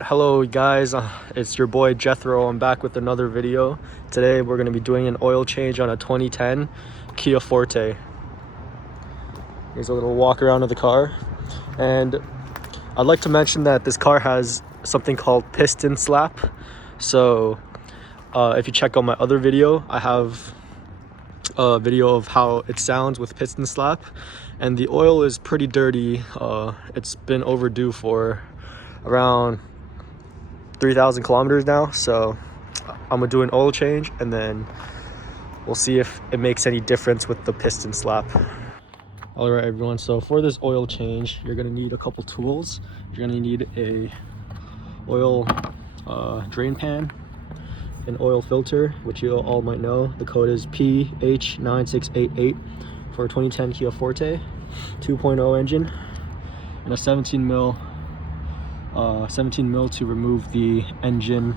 Hello guys, it's your boy Jethro. I'm back with another video. Today we're going to be doing an oil change on a 2010 Kia Forte. Here's a little walk around of the car, and I'd like to mention that this car has something called piston slap. So if you check out my other video, I have a video of how it sounds with piston slap, and the oil is pretty dirty. It's been overdue for around 3,000 kilometers now, so I'm gonna do an oil change and then we'll see if it makes any difference with the piston slap. All right everyone, so for this oil change you're gonna need a couple tools. You're gonna need a oil drain pan, an oil filter, which you all might know. The code is PH9688 for a 2010 Kia Forte 2.0 engine, and a 17 mil to remove the engine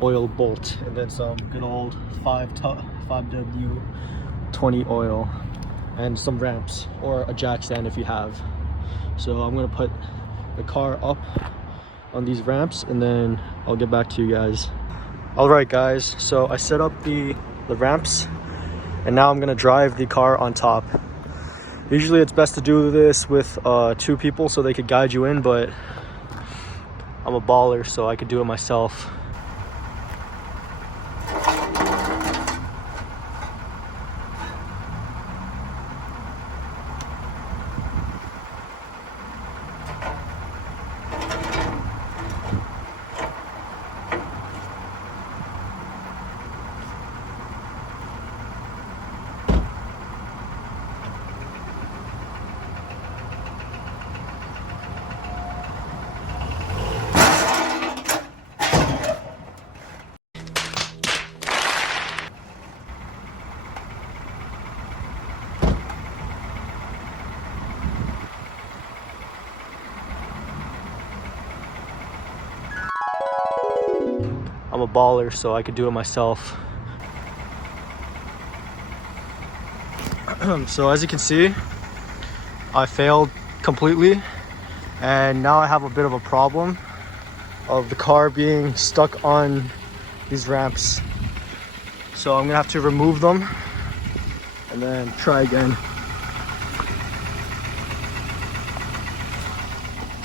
oil bolt, and then some good old 5W20 oil, and some ramps or a jack stand if you have. So I'm gonna put the car up on these ramps and then I'll get back to you guys. All right guys, so I set up the ramps and now I'm gonna drive the car on top. Usually it's best to do this with two people so they could guide you in, but I'm a baller, so I could do it myself. I'm a baller, so I could do it myself. So as you can see, I failed completely, and now I have a bit of a problem of the car being stuck on these ramps. So I'm gonna have to remove them and then try again.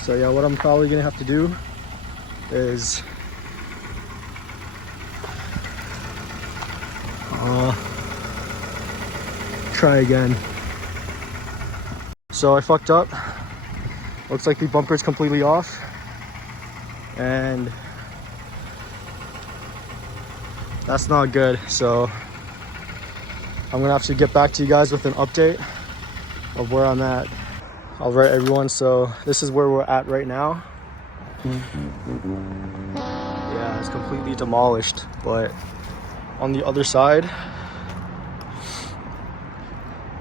So yeah, what I'm probably gonna have to do is try again. So I fucked up. Looks like the bumper is completely off, and that's not good. So I'm gonna have to get back to you guys with an update of where I'm at. All right everyone, so this is where we're at right now. Yeah, it's completely demolished, but on the other side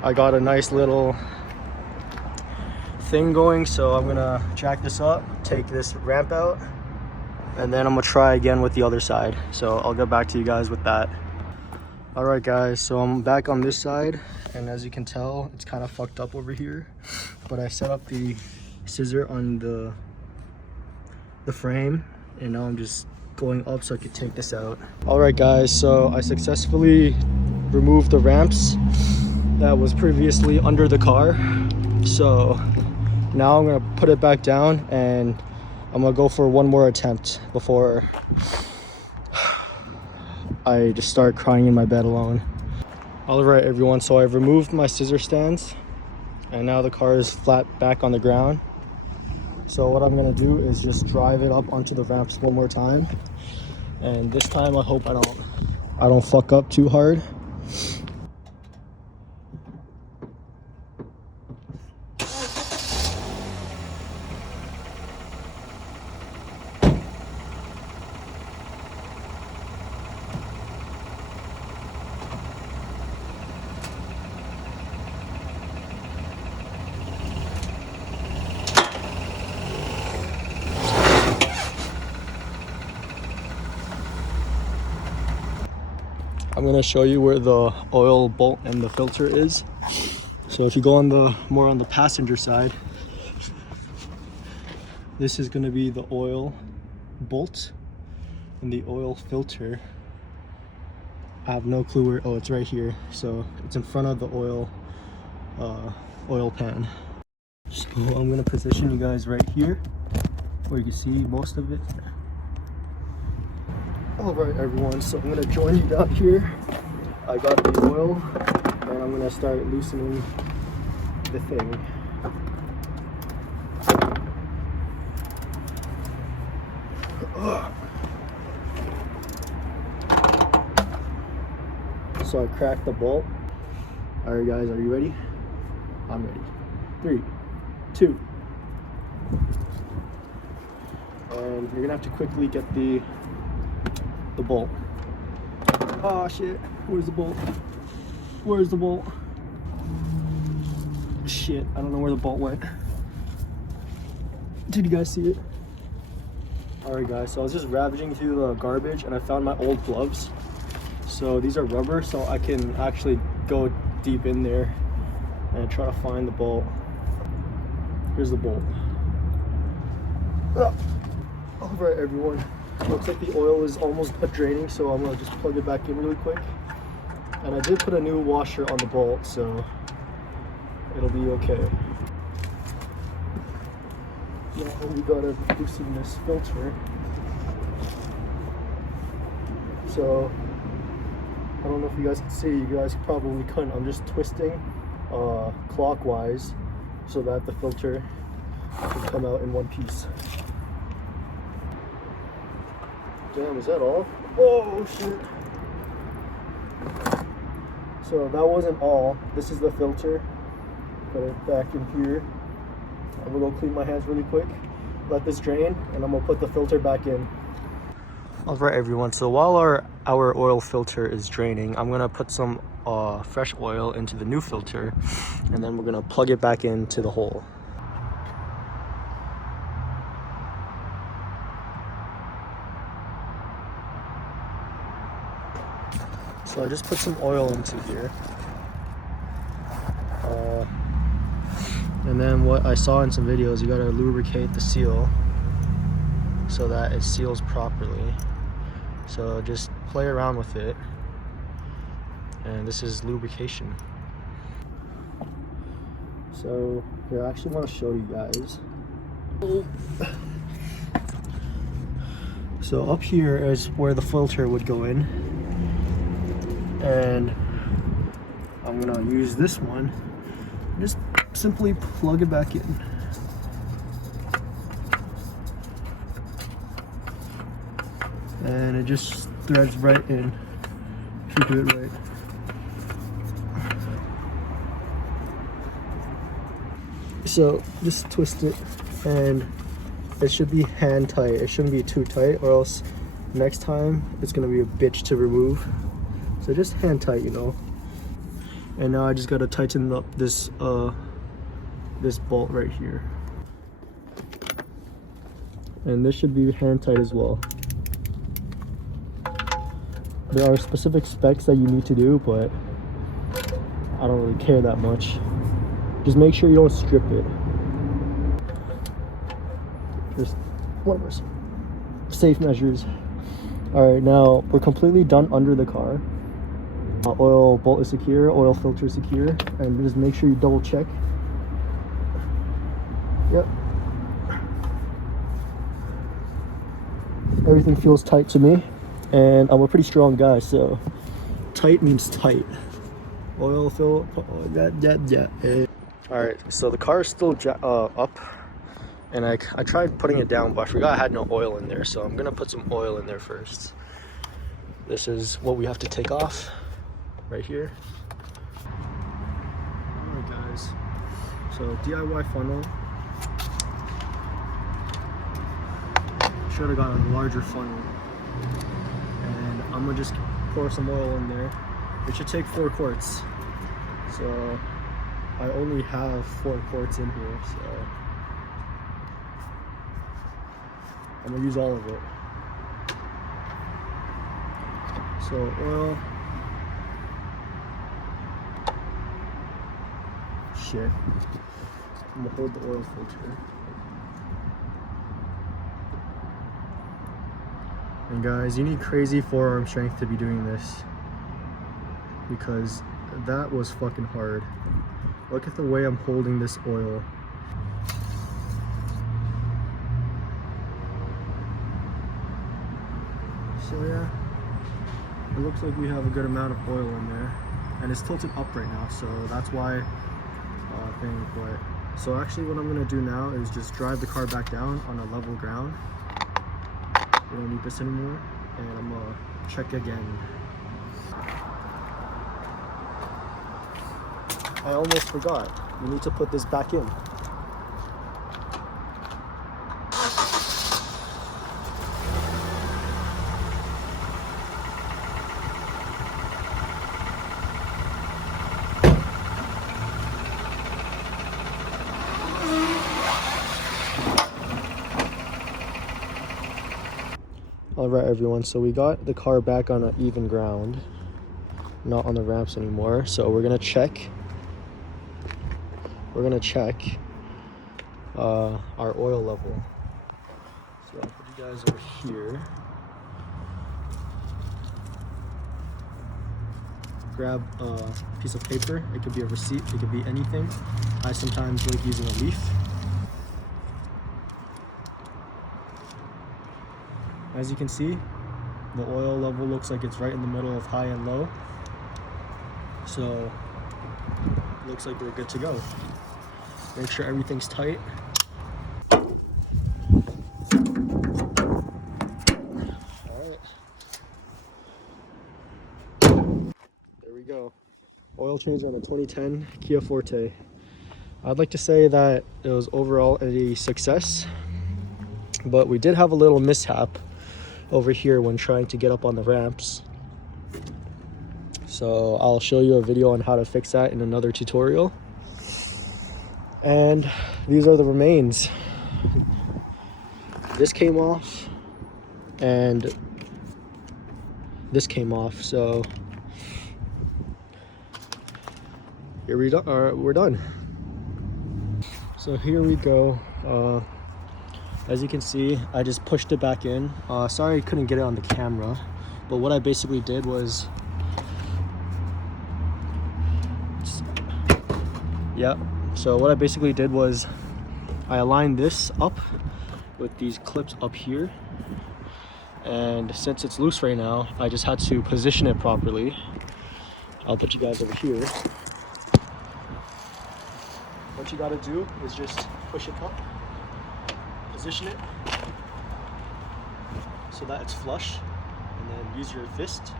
I got a nice little thing going, so I'm gonna jack this up, take this ramp out, and then I'm gonna try again with the other side. So I'll get back to you guys with that. All right guys, so I'm back on this side, and as you can tell, it's kind of fucked up over here, but I set up the scissor on the frame, and now I'm just going up so I could take this out. All right guys, so I successfully removed the ramps that was previously under the car. So now I'm gonna put it back down, and I'm gonna go for one more attempt before I just start crying in my bed alone. All right everyone, so I've removed my scissor stands, and now the car is flat back on the ground. So what I'm gonna do is just drive it up onto the ramps one more time, and this time I hope I don't fuck up too hard. I'm gonna show you where the oil bolt and the filter is. So if you go on the more on the passenger side, This is going to be the oil bolt and the oil filter. I have no clue where. Oh, it's right here. So it's in front of the oil pan. So I'm going to position you guys right here where you can see most of it. All right, everyone. So I'm going to join you down here. I got the oil and I'm going to start loosening the thing. So I cracked the bolt. All right, guys, are you ready? I'm ready. 3, 2. And you're gonna have to quickly get the bolt. Oh shit, where's the bolt? Where's the bolt? Shit, I don't know where the bolt went. Did you guys see it? Alright guys, so I was just ravaging through the garbage and I found my old gloves. So these are rubber, so I can actually go deep in there and try to find the bolt. Here's the bolt. Alright everyone, looks like the oil is almost draining, so I'm gonna just plug it back in really quick. And I did put a new washer on the bolt, so it'll be okay. Now we gotta loosen this filter. So I don't know if you guys can see, you guys probably couldn't. I'm just twisting clockwise so that the filter can come out in one piece. Damn, is that all? Oh shit. So that wasn't all. This is the filter. Put it back in here. I'm gonna go clean my hands really quick, let this drain, and I'm gonna put the filter back in. Alright everyone, so while our oil filter is draining, I'm gonna put some fresh oil into the new filter, and then we're gonna plug it back into the hole. So I just put some oil into here. And then what I saw in some videos, you gotta lubricate the seal so that it seals properly. So just play around with it. And this is lubrication. So here, I actually want to show you guys. So up here is where the filter would go in. And I'm gonna use this one. Just simply plug it back in. And it just threads right in if you do it right. So just twist it, and it should be hand tight. It shouldn't be too tight, or else next time it's gonna be a bitch to remove. So just hand tight, you know. And now I just gotta tighten up this this bolt right here. And this should be hand tight as well. There are specific specs that you need to do, but I don't really care that much. Just make sure you don't strip it. Just one more safe measures. Alright, now we're completely done under the car. Oil bolt is secure, oil filter is secure, and just make sure you double check. Yep. Everything feels tight to me, and I'm a pretty strong guy, so tight means tight. Oil fill, Alright, so the car is still up, and I tried putting it down, but I forgot I had no oil in there, so I'm gonna put some oil in there first. This is what we have to take off right here. Alright guys, so DIY funnel. Should have got a larger funnel, and I'm gonna just pour some oil in there. It should take 4 quarts, so I only have 4 quarts in here, so I'm gonna use all of it. So oil. Shit. I'm gonna hold the oil filter. And guys, you need crazy forearm strength to be doing this, because that was fucking hard. Look at the way I'm holding this oil. So yeah, it looks like we have a good amount of oil in there, and it's tilted up right now, so that's why so actually what I'm gonna do now is just drive the car back down on a level ground. We don't need this anymore, and I'm gonna check again. I almost forgot. You need to put this back in. Alright everyone, so we got the car back on an even ground, not on the ramps anymore. So we're gonna check our oil level. So I'll put you guys over here. Grab a piece of paper. It could be a receipt, it could be anything. I sometimes like using a leaf. As you can see, the oil level looks like it's right in the middle of high and low. So, looks like we're good to go. Make sure everything's tight. Alright. There we go. Oil change on a 2010 Kia Forte. I'd like to say that it was overall a success, but we did have a little mishap over here when trying to get up on the ramps. So I'll show you a video on how to fix that in another tutorial. And these are the remains. This came off and this came off, so here we're done. So here we go. As you can see, I just pushed it back in. Sorry I couldn't get it on the camera, but what I basically did was, I aligned this up with these clips up here, and since it's loose right now, I just had to position it properly. I'll put you guys over here. What you gotta do is just push it up, position it so that it's flush, and then use your fist.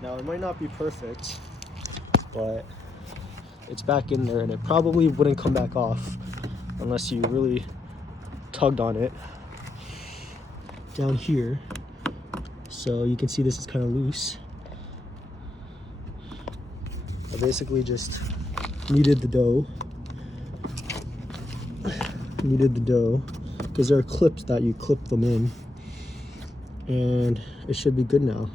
Now it might not be perfect, but it's back in there, and it probably wouldn't come back off unless you really tugged on it down here. So you can see this is kind of loose. I basically just kneaded the dough because there are clips that you clip them in, and it should be good now.